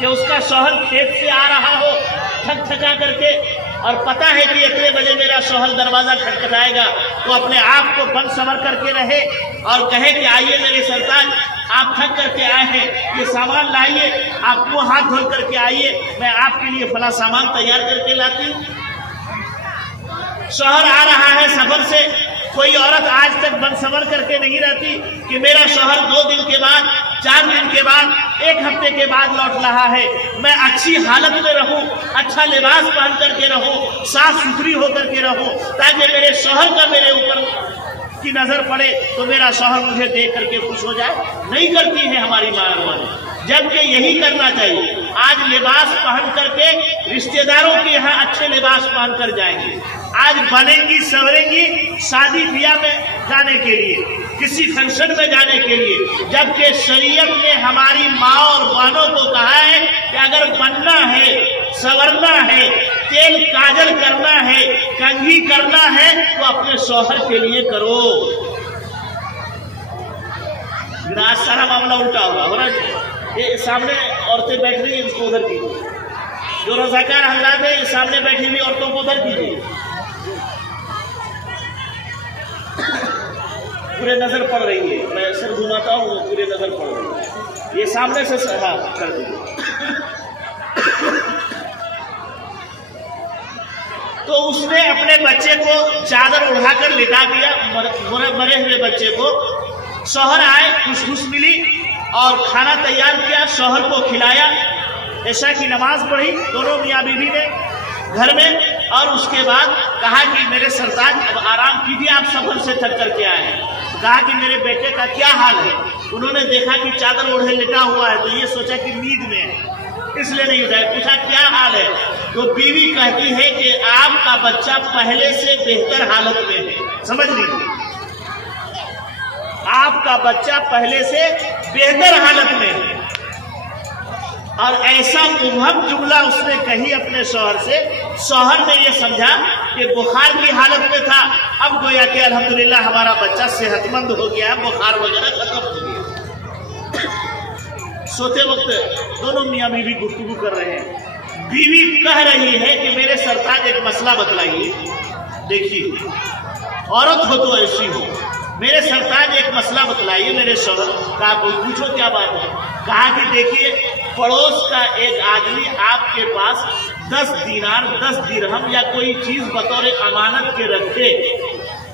کہ اس کا شوہر کھیت سے آ رہا ہو تھک تھکا کر کے، اور پتہ ہے کہ اتنے بجے میرا شوہر دروازہ کھٹکھٹائے گا، تو اپنے آپ کو بند سمر کر کے رہے اور کہے کہ آئیے میرے سرتاج، آپ تھک کر کے آئے ہیں، یہ سامان لائیے، آپ کو ہاتھ دھو کر کے آئیے، میں آپ کے لیے فلاں سامان تیار کر کے لاتی ہوں۔ شوہر آ رہا ہے سفر سے، کوئی عورت آج تک بند سمر کر کے نہیں رہتی کہ میرا شوہر 2 دن کے بعد، 4 دن کے بعد، 1 ہفتے کے بعد لوٹ رہا ہے، میں اچھی حالت میں رہوں، اچھا لباس پہن کر کے رہوں، صاف ستھری ہو کر کے رہوں، تاکہ میرے شوہر کا میرے اوپر کی نظر پڑے تو میرا شوہر مجھے دیکھ کر کے خوش ہو جائے۔ نہیں کرتی ہے ہماری ماں اور والدہ، جبکہ یہی کرنا چاہیے۔ آج لباس پہن کر کے رشتہ داروں کے یہاں اچھے لباس پہن کر جائیں گے، آج بنیں گی سوریں گی شادی بیاہ میں جانے کے لیے، کسی فنکشن میں جانے کے لیے، جبکہ شریعت نے ہماری ماں اور بہنوں کو کہا ہے کہ اگر بننا ہے، سورنا ہے، تیل کاجل کرنا ہے، کنگھی کرنا ہے تو اپنے شوہر کے لیے کرو۔ آج سارا معاملہ الٹا ہو رہا ہے، یہ سامنے عورتیں بیٹھ رہی ہیں، اس کو ادھر کیجیے، جو رضاکار حضرات ہیں سامنے بیٹھی ہوئی عورتوں کو ادھر کیجیے، پورے نظر پڑ رہی ہے، میں سر گھماتا ہوں وہ پورے نظر پڑ رہی ہے، یہ سامنے سے ہاں کر دیجیے۔ تو اس نے اپنے بچے کو چادر اڑا کر لٹا دیا، مرے ہوئے بچے کو۔ شوہر آئے، خوشبو ملی اور کھانا تیار کیا، شوہر کو کھلایا، عشاء کی نماز پڑھی دونوں میاں بیوی نے گھر میں، اور اس کے بعد کہا کہ میرے سرتاج اب آرام کیجیے، آپ سفر سے تھک کر کے آئے ہیں۔ کہا کہ میرے بیٹے کا کیا حال ہے؟ انہوں نے دیکھا کہ چادر اوڑھے لٹا ہوا ہے تو یہ سوچا کہ نیند میں ہے، اس لیے نہیں اٹھایا۔ پوچھا کیا حال ہے؟ تو بیوی کہتی ہے کہ آپ کا بچہ پہلے سے بہتر حالت میں ہے۔ سمجھ لیجیے، آپ کا بچہ پہلے سے بہتر حالت میں ہے، اور ایسا مبہم جملہ اس نے کہی اپنے شوہر سے، شوہر نے یہ سمجھا کہ بخار کی حالت میں تھا، اب گویا کہ الحمدللہ ہمارا بچہ صحت مند ہو گیا، بخار وغیرہ ختم ہو گیا۔ سوتے وقت دونوں میاں بیوی گفتگو کر رہے ہیں، بیوی کہہ رہی ہے کہ میرے سرتاج ایک مسئلہ بتلائیے۔ دیکھیے عورت ہو تو ایسی ہو، میرے سرتاج ایک مسئلہ بتلائیے میرے شوہر۔ کہا پوچھو کیا بات ہے؟ کہا کہ دیکھیے پڑوس کا ایک آدمی آپ کے پاس 10 دینار 10 درہم یا کوئی چیز بطور امانت کے رکھ دے،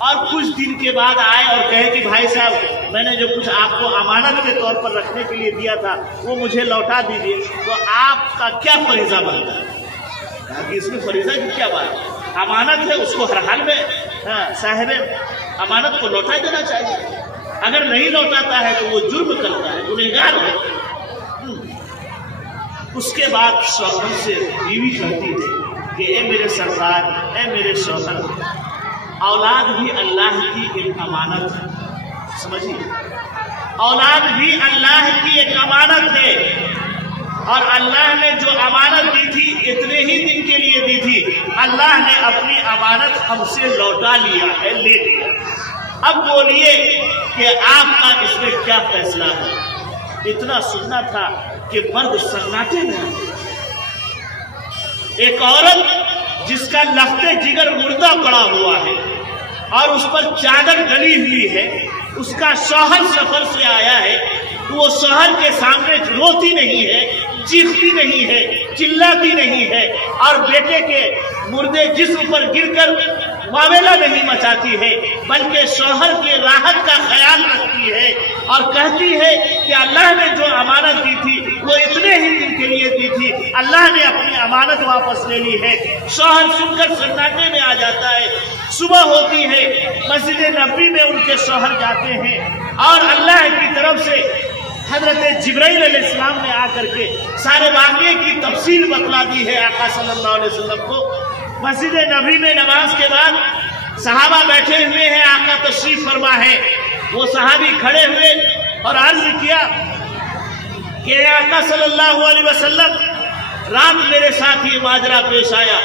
اور کچھ دن کے بعد آئے اور کہے کہ بھائی صاحب میں نے جو کچھ آپ کو امانت کے طور پر رکھنے کے لیے دیا تھا وہ مجھے لوٹا دیجیے، تو آپ کا کیا فریضہ بنتا ہے؟ کہا کہ اس میں فریضہ کی کیا بات ہے، امانت ہے، اس کو ہر حال میں صاحب امانت کو لوٹا دینا چاہیے، اگر نہیں لوٹاتا ہے تو وہ جرم کرتا ہے، گنہگار ہے۔ اس کے بعد شوہر سے بیوی کہتی ہے کہ اے میرے سرتاج، اے میرے شوہر، اولاد بھی اللہ کی ایک امانت ہے، سمجھیے، اولاد بھی اللہ کی ایک امانت ہے، اور اللہ نے جو امانت دی تھی اتنے ہی دن کے لیے دی تھی، اللہ نے اپنی امانت ہم سے لوٹا لیا ہے، لے لیا۔ اب بولیے کہ آپ کا اس میں کیا فیصلہ ہے؟ اتنا سننا تھا کہ مرد سناٹے میں، ایک عورت جس کا لخت جگر مردہ پڑا ہوا ہے اور اس پر چادر ڈلی ہوئی ہے، اس کا شوہر سفر سے آیا ہے، تو وہ شوہر کے سامنے روتی نہیں ہے، چیختی نہیں ہے، چلاتی نہیں ہے، اور بیٹے کے مردے جسم پر گر کر معاملہ نہیں مچاتی ہے، بلکہ شوہر کے راحت کا خیال رکھتی ہے اور کہتی ہے کہ اللہ نے جو امانت دی تھی وہ اتنے ہی دن کے لیے دی تھی، اللہ نے اپنی امانت واپس لے لی ہے۔ شوہر سن کر سناٹے میں آ جاتا ہے۔ صبح ہوتی ہے، مسجد نبوی میں ان کے شوہر جاتے ہیں، اور اللہ کی طرف سے حضرت جبرائیل علیہ السلام نے آ کر کے سارے واقعے کی تفصیل بتلا دی ہے آقا صلی اللہ علیہ وسلم کو۔ مسجد نبوی میں نماز کے بعد صحابہ بیٹھے ہوئے ہیں، آقا تشریف فرما ہے، وہ صحابی کھڑے ہوئے اور عرض کیا کہ آقا صلی اللہ علیہ وسلم، رات میرے ساتھ یہ ماجرا پیش آیا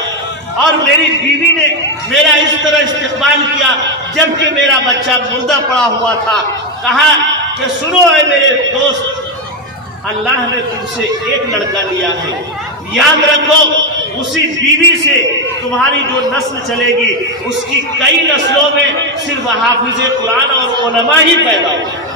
اور میری بیوی نے میرا اس طرح استقبال کیا جبکہ میرا بچہ مردہ پڑا ہوا تھا۔ کہا کہ سنو اے میرے دوست، اللہ نے تم سے ایک لڑکا لیا ہے، یاد رکھو اسی بیوی سے تمہاری جو نسل چلے گی اس کی کئی نسلوں میں صرف حافظ قرآن اور علماء ہی پیدا ہو۔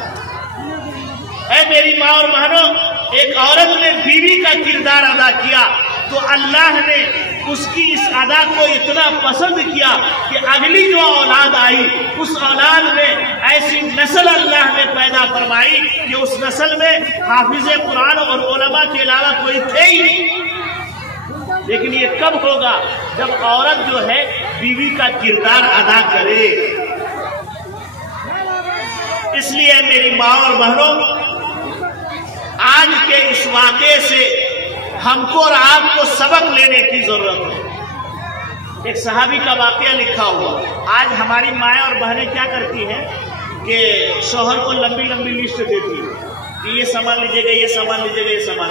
اے میری ماں اور بہنوں، ایک عورت نے بیوی کا کردار ادا کیا تو اللہ نے اس کی اس ادا کو اتنا پسند کیا کہ اگلی جو اولاد آئی اس اولاد میں ایسی نسل اللہ نے پیدا فرمائی کہ اس نسل میں حافظ قرآن اور علماء کے علاوہ کوئی تھے ہی نہیں۔ لیکن یہ کب ہوگا؟ جب عورت جو ہے بیوی کا کردار ادا کرے۔ اس لیے میری ماں اور بہنوں، آج کے اس واقعے سے ہم کو اور آپ کو سبق لینے کی ضرورت ہے۔ ایک صحابی کا واقعہ لکھا ہوا، آج ہماری مائیں اور بہنیں کیا کرتی ہیں کہ شوہر کو لمبی لمبی لسٹ دیتی ہیں کہ یہ سامان لیجیے گا، یہ سامان لیجیے گا، یہ سامان